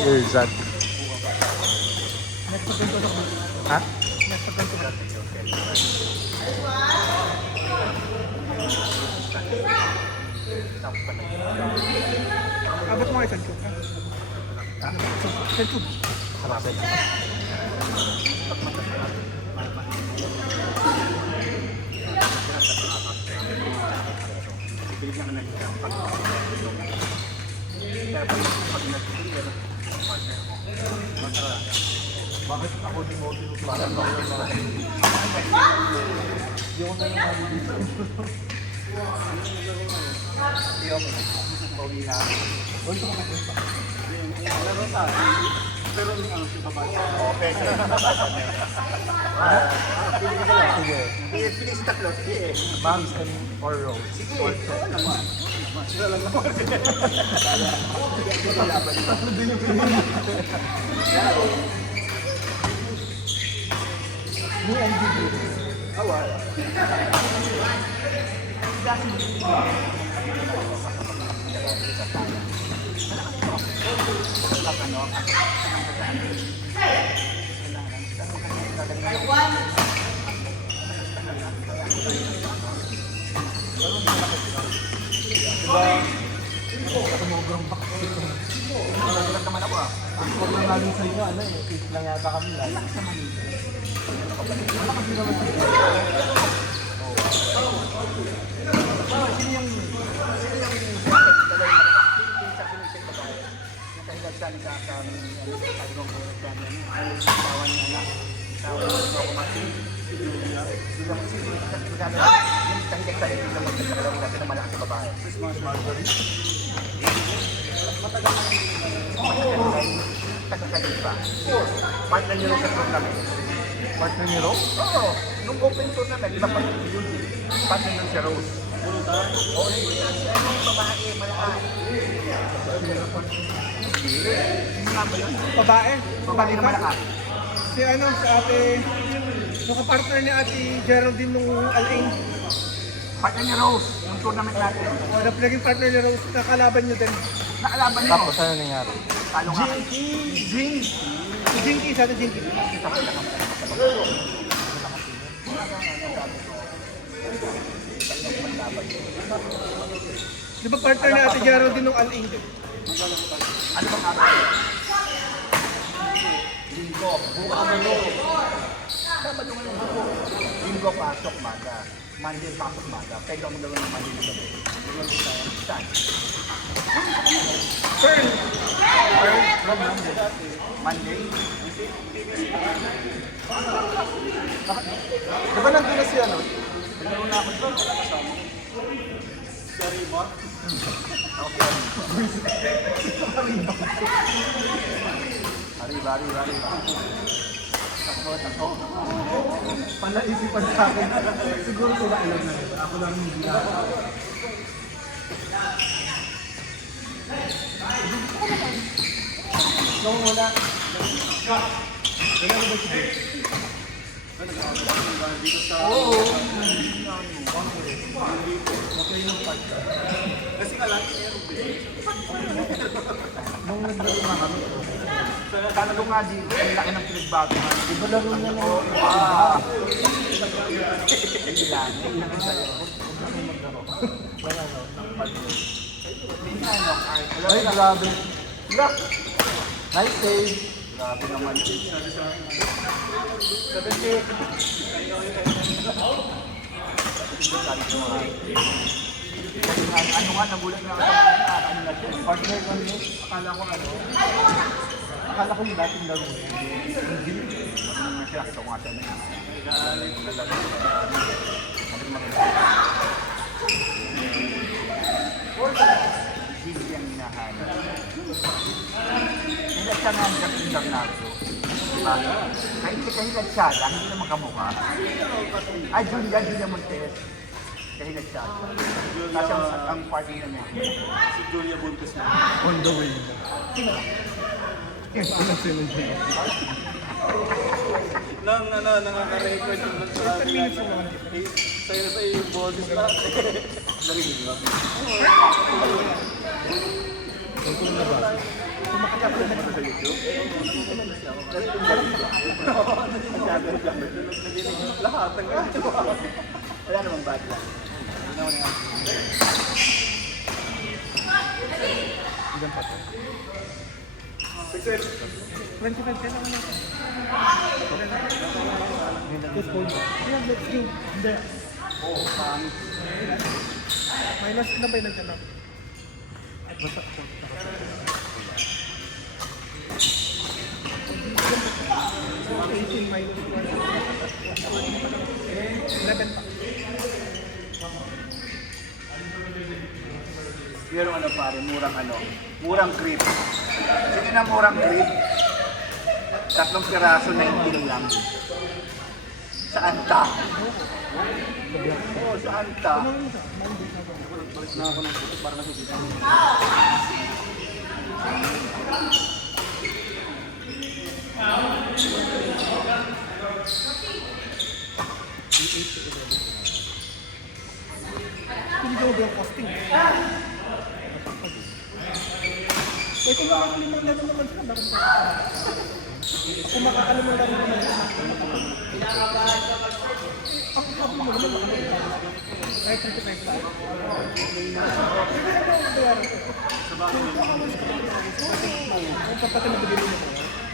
Irzan. Ha? Abot mo kayo sa tube. Sa tube. Sarapin. Bakit ako din mo para ba? Yung na yung pauwi na. Oy, ito ka pa. Laro sa. Pero yung ano si Papa. Okay. Sige. Pili si tatlo. Sige. Moms and or rolls. Sige. Oo naman. Sila lang naman. Tatlo din yung pili. Ni MGB. Awal. Huwag na namin sa inyo, ano eh, fit lang yata kami lang. Partner nyo sa tournament. Partner ni Ro? Oo, nung open tournament, iba pa yun. Partner nyo si Rose. Oo, yung babae, malakas. Sino nga ba yun? Babae. Babae na malakas. Si ano, si ate, yung kapartner ni ate Geraldine nung Alain. Partner ni Rose, yung tournament natin. O, naging partner ni Rose, nakalaban nyo din. Nakalaban nyo. Tapos ano nangyari? Talo nga. Jinx! Si Jinky, sa ate Jinky. Di ba partner ni ate Geraldine nung Alain? Ano bang araw? Linggo. Bukas ano? Sabado ngayon ako. Linggo pasok maga. Monday pasok maga. Pwede ako magawin ng Monday na gabi. Magawin tayo. Saan? Pearl. From Monday? Di ba nandun na si ano? Nagkaroon na ako doon. Kasama. Sorry ba? Okay. Arriba. Tako. Panaisipan sa akin. Siguro sila alam na nila. Ako lang hindi na. Nung wala. Wala ba si Dave? Oo. Okay yung pagka. Kasi alam, Nung naglaro na kami. talagang nga dito, ang laki ng pinagbago nga. Iba laro na lang. Ay, grabe. Look! Nice save. Grabe naman. Ano nga, nagulat na ako. Ano na siya? Partner ko niyo. Akala ko yung dating laro niya. Ano na siya? Ito nga siya na yun. Hindi ang hinahanap. Hindi siya nga ang Bernardo. Diba? Kahilad siya lang, hindi naman kamukha. Ay, Julia Montes. Kahilad siya. Kasi ang party na niya. Si Julia Montes na. On the way. Ano sino dyan? Nangangarecord yung nagsasabi na sa'yo yung boses na. Narinig mo? Ang kulong na ba? Kumakatap ko na Sa YouTube? Lahat ng wala namang bad lang. Ilan pa to? 25 ka lang naman. Yes, Paul. Ayan, let's go. Hindi. Minus na ba yung nagtanong? Basta ko. 18 minus 1. 11 pa. Pero ano pare, murang grip. Sige na murang grip. 3 piraso, 19 lang. Saan ta? Oo, saan ta? Balik na ako ng puto para masubita. Hindi ko ba yung costing? Eh, kung makakalimang laro naman sila, bakit ba? Kung makakalimang laro naman sila, ako sabi mo naman, kahit 35 pa. Hindi na ako bayaran ko. Kung kapatid na bigyan mo ko.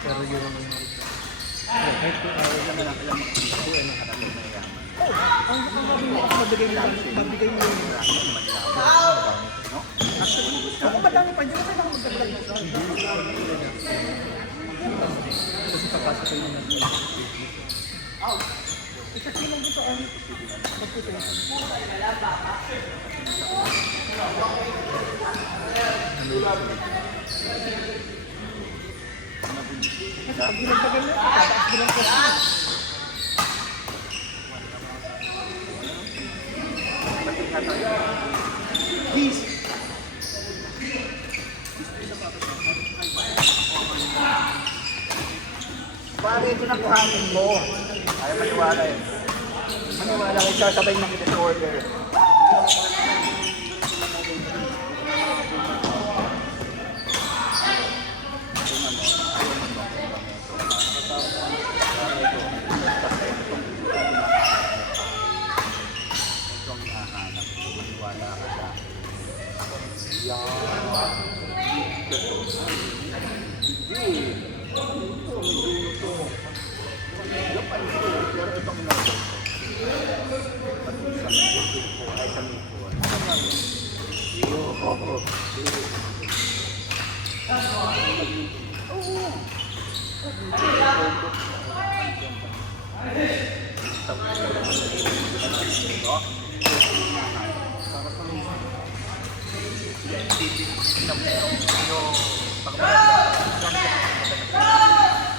Pero yun naman. Kahit kung ayaw naman ang alam mo, ito ay nakatapos na yan. Ang sabi mo kasi mabigay mo yun. Ako madami pa, hindi ko kailangan magdagdag mo. Kasi papasok kayo na natin. Isa kilang ko saan. Magputin. Pag ginagdagan mo, tataas bilang costing. Please! Pare, ito na kuhanin mo. Ayaw maniwala eh. Maniwala kayo, sasabay na kita sa order.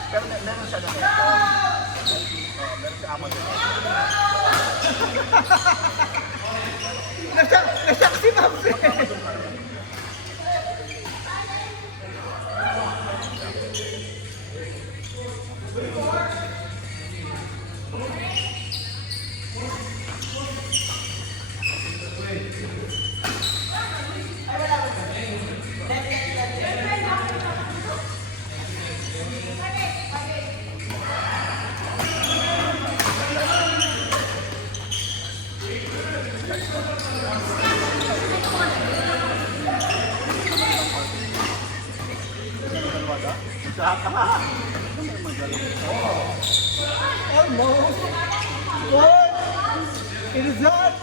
Pero meron siya na meron siya Amazon. Nasyak si Pops eh. Almost. What? It is that.